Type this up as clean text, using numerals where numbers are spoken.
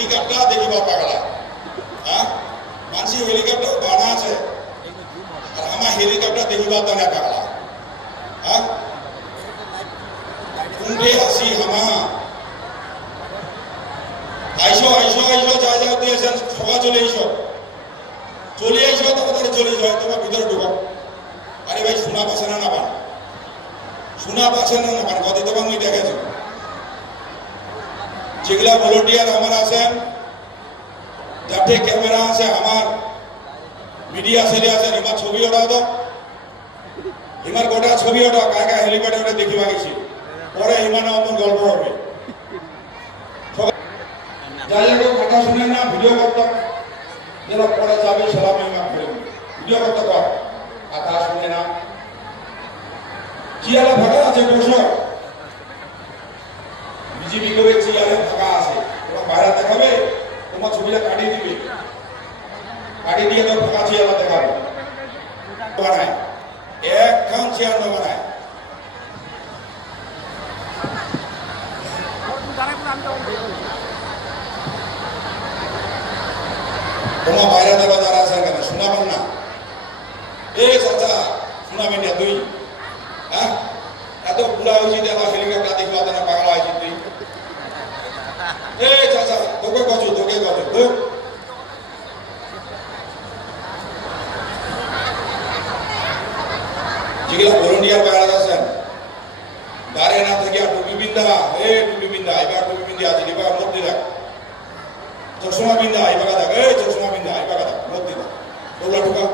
helicopter দেখিবা পাগলা হ্যাঁ মানসি হেলিকপ্টার বানা আছে আর আমার হেলিকপ্টার দেখিবা তো না পাগলা হ্যাঁ কোনটি আসি হামা আইসো আইসো আইসো যা যা দিয়েছেন সবাই চলে আইসো তাড়াতাড়ি চলে যাও তোমার ভিতরে ঢুকো আরে ভাই শোনা পাচ্ছে না পান শোনা পাচ্ছে না পান কত তোমার মুই দেখেছি যেগুলা ভলেন্টিয়ার আমার আছেন যাতে ক্যামেরা আছে আমার মিডিয়া সেলে আছে এবার ছবি ওঠাও তো এবার গোটা ছবি ওঠাও কাকা হেলিপ্যাডে ওটা দেখিবা গেছি পরে ইমানে অমন গল্প হবে যাই হোক কথা শুনে না ভিডিও করতাম যেন পরে যাবে সালাম ইমাম ফেলবে ভিডিও করতে কর কথা শুনে না চেয়ারে ফাঁকা আছে বসো বিজেপি করে চেয়ারে ফাঁকা আছে তোমার বাইরে দেখাবে তোমার ছবিটা কাটিয়ে দিবে কাটিয়ে দিয়ে তো ফাঁকা চেয়ারে দেখাবে বানায় একখান চেয়ার না বানায় তোমার বাইরে দেবা যারা আছে কেন শোনাবেন না এই চাচা শোনাবেন না তুই হ্যাঁ এত বুড়া হয়েছি দেখা হেলিকপ্টার দেখবা না পাগলা হয়েছি তুই এই চাচা তোকে কচু যেগুলা ভলেন্টিয়ার বাইরে আছেন বাইরে না থেকে টুপি বিন্দা এবার টুপি বিন্দা আছে এবার মধ্যে রাখ চশমা বিন্দা এবার দেখ এই চশমা বিন্দা এবার দেখ মধ্যে রাখ ওগুলা ঢুকা